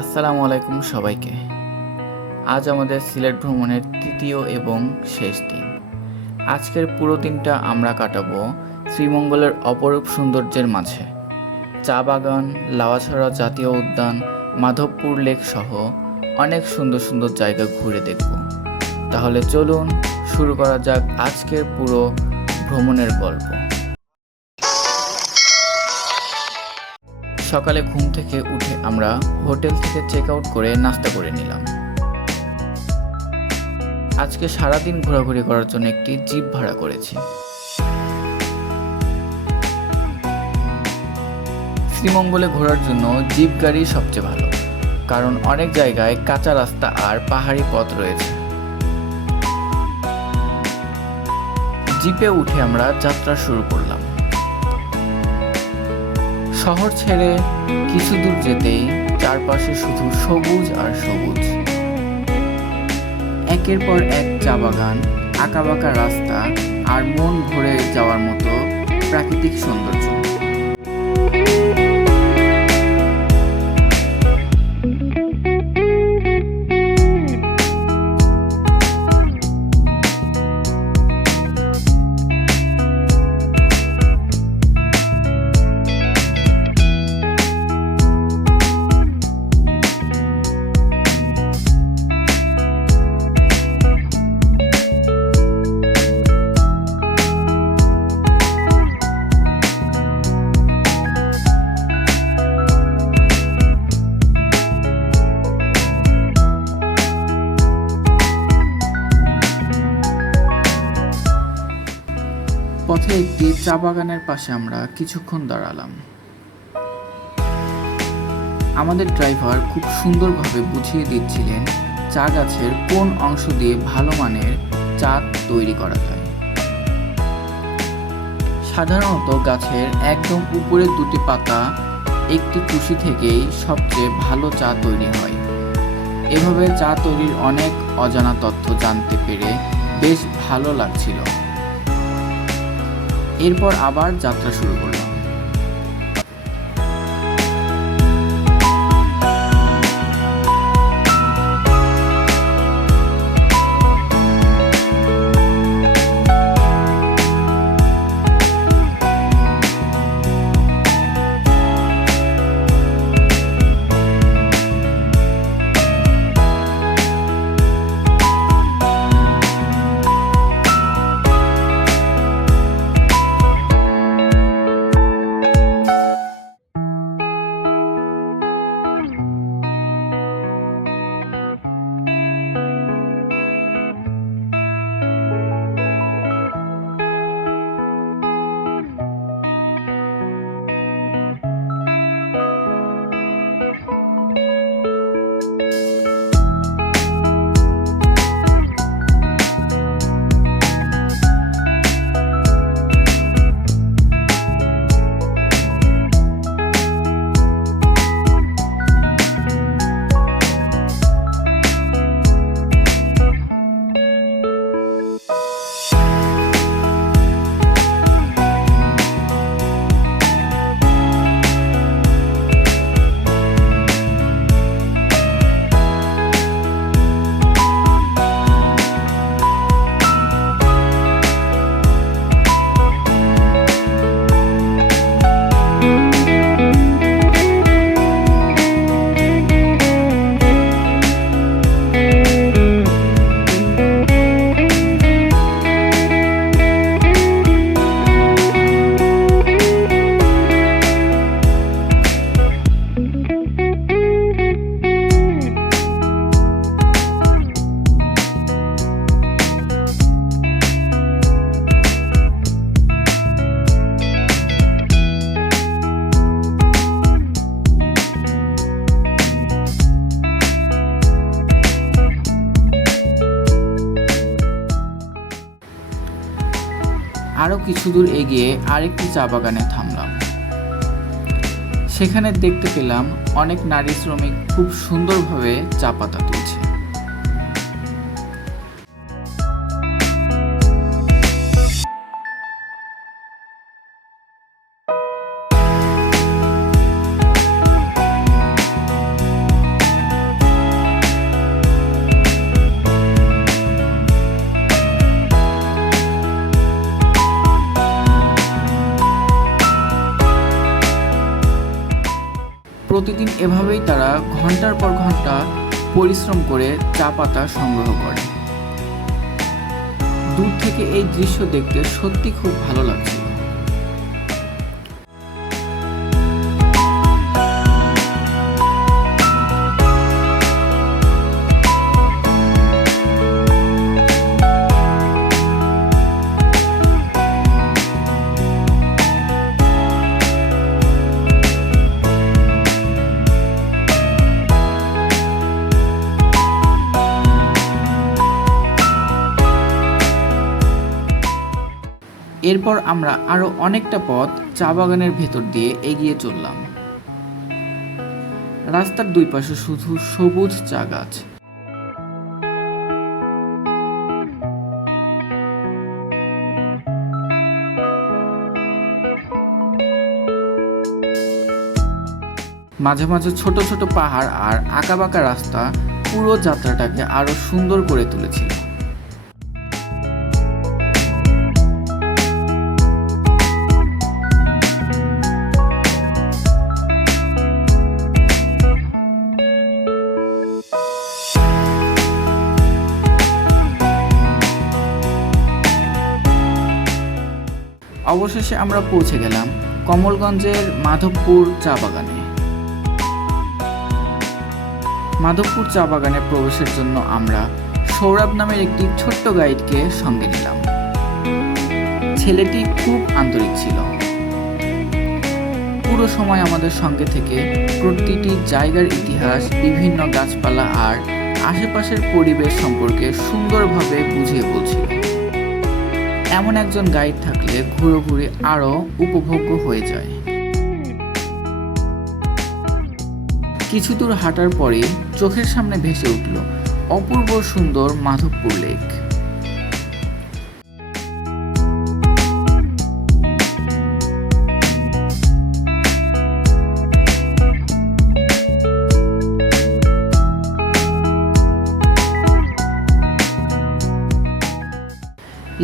আসসালামু আলাইকুম সবাইকে। আজ আমাদের সিলেট ভ্রমণের তৃতীয় এবং শেষ দিন। আজকের পুরো দিনটা আমরা কাটাবো শ্রীমঙ্গলের অপরূপ সৌন্দর্যের মাঝে। চা বাগান, লাওয়াছড়া জাতীয় উদ্যান, মাধবপুর লেক সহ অনেক সুন্দর সুন্দর জায়গা ঘুরে দেখব। তাহলে চলুন শুরু করা যাক আজকের পুরো ভ্রমণের গল্প। সকালে ঘুম থেকে উঠে আমরা হোটেল থেকে চেক আউট করে নাস্তা করে নিলাম। আজকে সারাদিন ঘোরাঘুরি করার জন্য একটি জিপ ভাড়া করেছি। শ্রীমঙ্গলে ঘোরার জন্য জিপ গাড়ি সবচেয়ে ভালো, কারণ অনেক জায়গায় কাঁচা রাস্তা আর পাহাড়ি পথ রয়েছে। জিপে উঠে আমরা যাত্রা শুরু করলাম। শহর ছেড়ে কিছু দূর যেতেই চারপাশে শুধু সবুজ আর সবুজ। একের পর এক চা বাগান, আঁকাবাঁকা রাস্তা আর মন ভরে যাওয়ার মতো প্রাকৃতিক সৌন্দর্য। পথে একটি চা বাগানের পাশে আমরা কিছুক্ষণ দাঁড়ালাম। আমাদের ড্রাইভার খুব সুন্দরভাবে বুঝিয়ে দিচ্ছিলেন চা গাছের কোন অংশ দিয়ে ভালো মানের চা তৈরি করা যায়। সাধারণত গাছের একদম উপরের দুটি পাতা একটি কুশি থেকেই সবচেয়ে ভালো চা তৈরি হয়। এভাবে চা তৈরির অনেক অজানা তথ্য জানতে পেরে বেশ ভালো লাগছিল। এরপর আবার যাত্রা শুরু করলাম। আরও কিছু দূর এগিয়ে আরেকটি চা বাগানে থামলাম। সেখানে দেখতে পেলাম অনেক নারী শ্রমিক খুব সুন্দরভাবে চা পাতা তুলছে। প্রতিদিন এভাবেই তারা ঘন্টার পর ঘন্টা পরিশ্রম করে চা পাতা সংগ্রহ করে। দূর থেকে এই দৃশ্য দেখতে সত্যি খুব ভালো লাগছিল। এরপর আমরা আরো অনেকটা পথ চা বাগানের ভেতর দিয়ে এগিয়ে চললাম। রাস্তার দুই পাশে শুধু সবুজ চা গাছ। মাঝে মাঝে ছোট ছোট পাহাড় আর আঁকাবাঁকা রাস্তা পুরো যাত্রাটাকে আরো সুন্দর করে তুলেছিল। অবশেষে আমরা পৌঁছে গেলাম কমলগঞ্জের মাধবপুর চা বাগানে। মাধবপুর চা বাগানে প্রবেশের জন্য আমরা সৌরভ নামের একটি ছোট্ট গাইডকে সঙ্গে নিলাম। ছেলেটি খুব আন্তরিক ছিল। পুরো সময় আমাদের সঙ্গে থেকে প্রতিটি জায়গার ইতিহাস, বিভিন্ন গাছপালা আর আশেপাশের পরিবেশ সম্পর্কে সুন্দরভাবে বুঝিয়ে বলছিল। এমন একজন গাইড থাকলে ঘুরোঘুরি আরো উপভোগ্য হয়ে যায়। কিছু দূর হাঁটার পরে চোখের সামনে ভেসে উঠল অপূর্ব সুন্দর মাধবপুর লেক।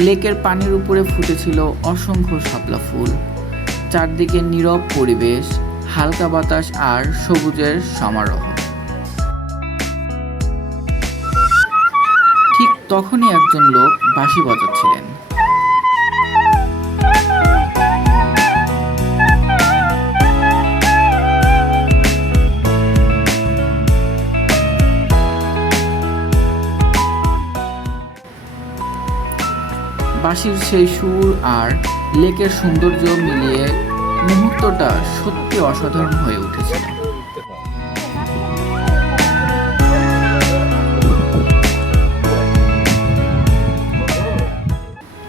লেকের পানির উপরে ফুটেছিল অসংখ্য শাপলা ফুল। চারদিকে নীরব পরিবেশ, হালকা বাতাস আর সবুজের সমারোহ। ঠিক তখনই একজন লোক বাঁশি বাজাচ্ছিলেন। বাঁশির সেই সুর আর লেকের সৌন্দর্য মিলিয়ে মুহূর্তটা সত্যি অসাধারণ হয়ে উঠেছিল।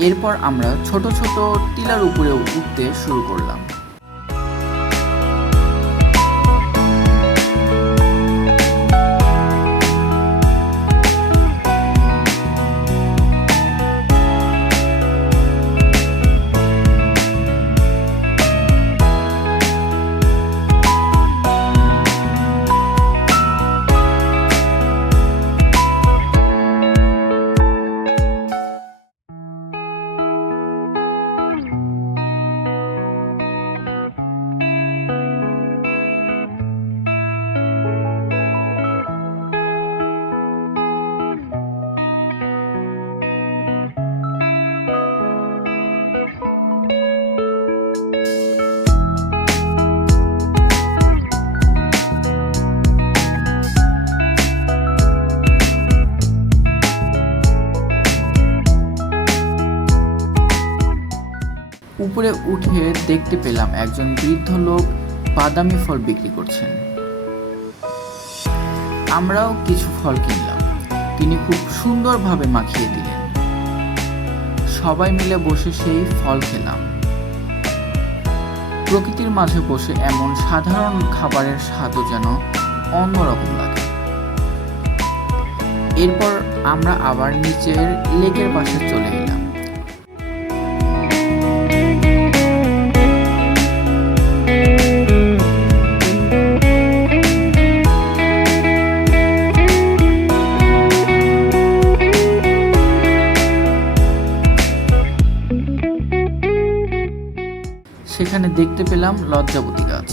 এরপর আমরা ছোট ছোট টিলার উপরে উঠতে শুরু করলাম। উপরে উঠে দেখতে পেলাম একজন বৃদ্ধ লোক বাদামি ফল বিক্রি করছেন। আমরাও কিছু ফল কিনলাম। তিনি খুব সুন্দরভাবে মাখিয়ে দিলেন। সবাই মিলে বসে সেই ফল খেলাম। প্রকৃতির মাঝে বসে এমন সাধারণ খাবারের স্বাদও যেন অন্যরকম লাগে। এরপর আমরা আবার নিচের লেকের পাশে চলে এলাম। সেখানে দেখতে পেলাম লজ্জাবতী গাছ।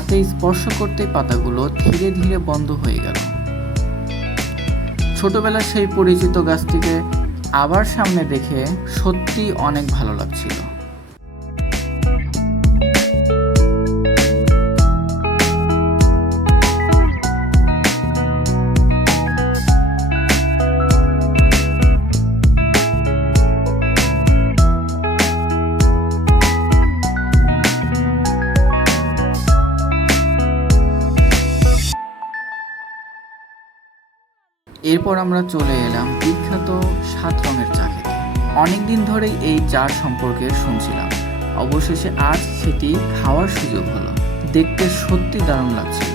হাতে স্পর্শ করতেই পাতাগুলো ধীরে ধীরে বন্ধ হয়ে গেল। ছোটবেলার সেই পরিচিত গাছটিকে আবার সামনে দেখে সত্যি অনেক ভালো লাগছিল। এরপর আমরা চলে এলাম বিখ্যাত 7 রঙের চা খেতে। অনেকদিন ধরেই এই চার সম্পর্কে শুনছিলাম, অবশেষে আজ সেটি খাওয়ার সুযোগ হলো। দেখতে সত্যি দারুণ লাগছিল,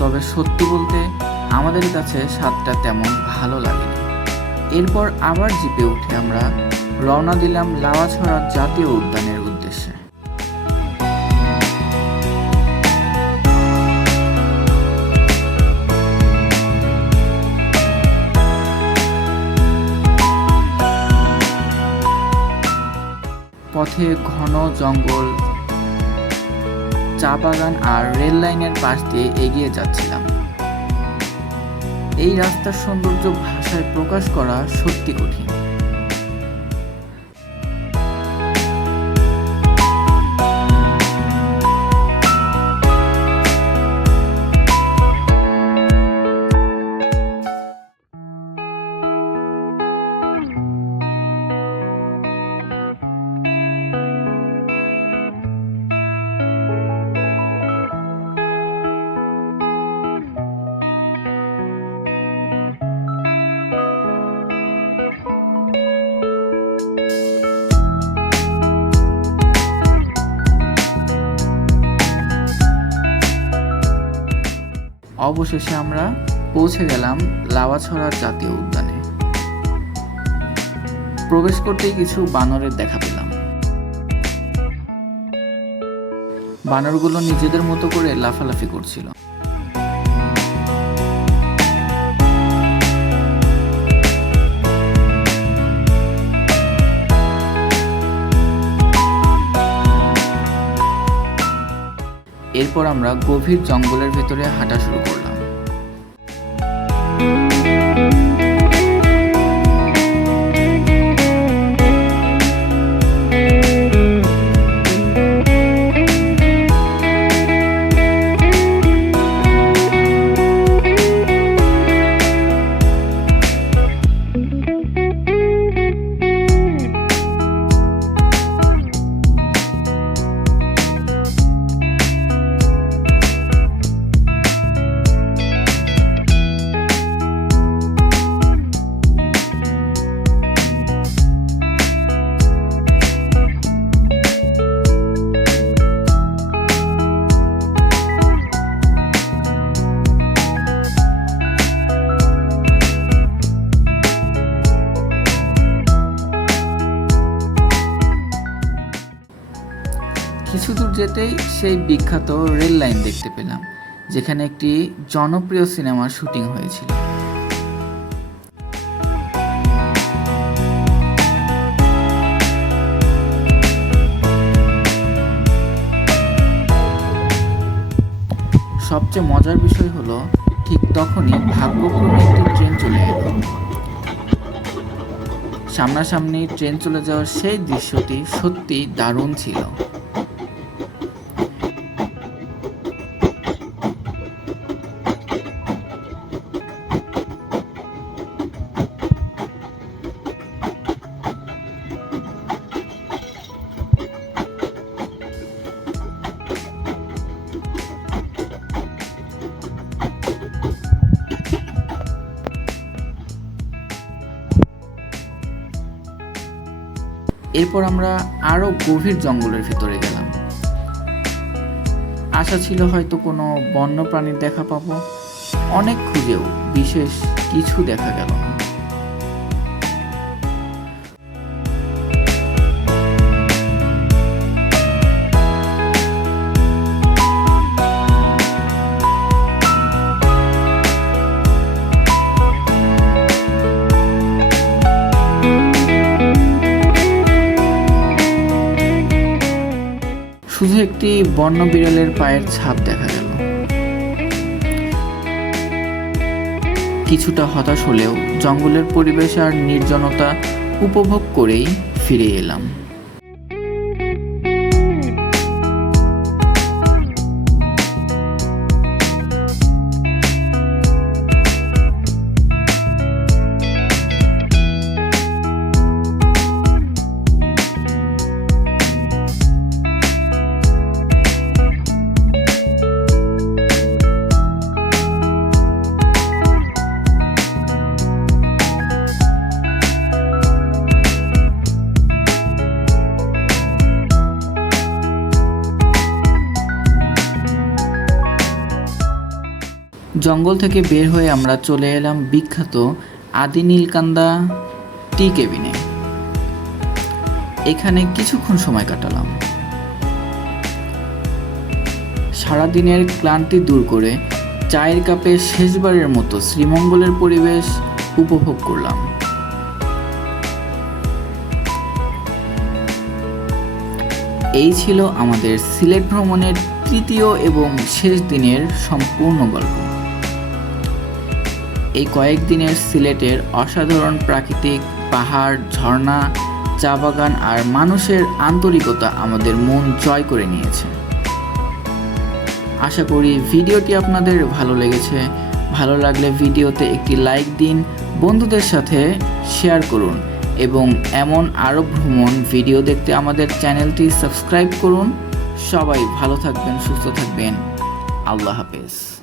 তবে সত্যি বলতে আমাদের কাছে স্বাদটা তেমন ভালো লাগেনি। এরপর আবার জিপে উঠে আমরা রওনা দিলাম লাওয়াছড়া জাতীয় উদ্যানের উদ্দেশ্যে। পথে ঘন জঙ্গল, চা বাগান আর রেল লাইনের পাশ দিয়ে এগিয়ে যাচ্ছিলাম। এই রাস্তার সৌন্দর্য ভাষায় প্রকাশ করা সত্যি কঠিন। অবশেষে আমরা পৌঁছে গেলাম লাওয়াছড়া জাতীয় উদ্যানে। প্রবেশ করতেই কিছু বানরের দেখা পেলাম। বানরগুলো নিজেদের মতো করে লাফালাফি করছিল। এরপর আমরা গভীর জঙ্গলের ভেতরে হাঁটা শুরু করলাম। কিছু দূর যেতেই সেই বিখ্যাত রেল লাইন দেখতে পেলাম, যেখানে একটি জনপ্রিয় সিনেমার শুটিং হয়েছিল। সবচেয়ে মজার বিষয় হলো, ঠিক তখনই ভাগ্যক্রমে একটি ট্রেন চলে এলো। সামনাসামনি ট্রেন চলে যাওয়ার সেই দৃশ্যটি সত্যি দারুণ ছিল। এরপর আমরা আরো গভীর জঙ্গলের ভিতরে গেলাম। আশা ছিল হয়তো কোনো বন্য প্রাণীর দেখা পাবো, অনেক খুঁজেও বিশেষ কিছু দেখা গেল না। শুধু একটি বন্য বিড়ালের পায়ের ছাপ দেখা গেল। কিছুটা হতাশ হলেও জঙ্গলের পরিবেশ আর নির্জনতা উপভোগ করেই ফিরে এলাম। জঙ্গল থেকে বের হয়ে আমরা চলে এলাম বিখ্যাত আদি নীলকান্দা টি কেবিনে। এখানে কিছুক্ষণ সময় কাটালাম। সারাদিনের ক্লান্তি দূর করে চায়ের কাপে শেষবারের মতো শ্রীমঙ্গলের পরিবেশ উপভোগ করলাম। এই ছিল আমাদের সিলেট ভ্রমণের তৃতীয় এবং শেষ দিনের সম্পূর্ণ গল্প। এই কয়েকদিনের সিলেটের অসাধারণ প্রাকৃতিক পাহাড়, ঝর্ণা, চা বাগান আর মানুষের আন্তরিকতা আমাদের মন জয় করে নিয়েছে। আশা করি ভিডিওটি আপনাদের ভালো লেগেছে। ভালো লাগলে ভিডিওতে একটি লাইক দিন, বন্ধুদের সাথে শেয়ার করুন এবং এমন আরও ভ্রমণ ভিডিও দেখতে আমাদের চ্যানেলটি সাবস্ক্রাইব করুন। সবাই ভালো থাকবেন, সুস্থ থাকবেন। আল্লাহ হাফেজ।